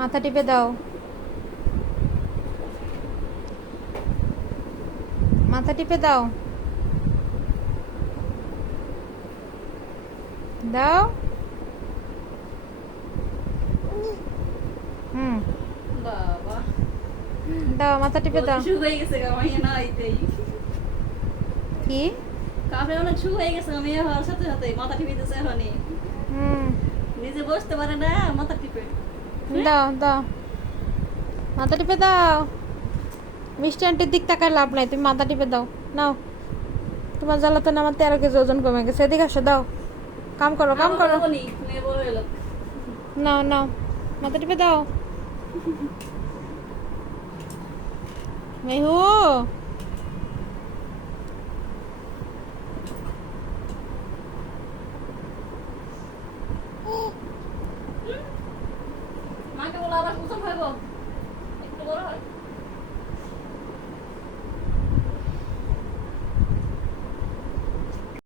মাথা টিপে দাও, মাথা টিপে দাও, দাও। হুম, বাবা দাও, মাথা টিপে দাও। শুরু হয়ে গেছে গা মাইয়া না আইতেই। কি? কাপড়ে অনেক শুরু হয়ে গেছে গা মেয়ে হওয়ার সাথে সাথে মাথা টিপে দিতেছে এখনই। হুম, নিজে বসতে পারে না মাথা টিপে। দাও দাও, মাথা টিপে দাও। মিষ্টি আন্টির দিক তাকায় লাভ নাই, তুমি মাথা টিপে দাও। নাও, তোমার জ্বালাতন আমার 13 কেজি ওজন কমে গেছে। এদিকে আসো, দাও, কাম করো, কাম করো। মেয়ে বড় হলো। নাও নাও, মাথা টিপে দাও। মেহু, মাকে বলো আবার ওজন হইব, একটু বড় হয়।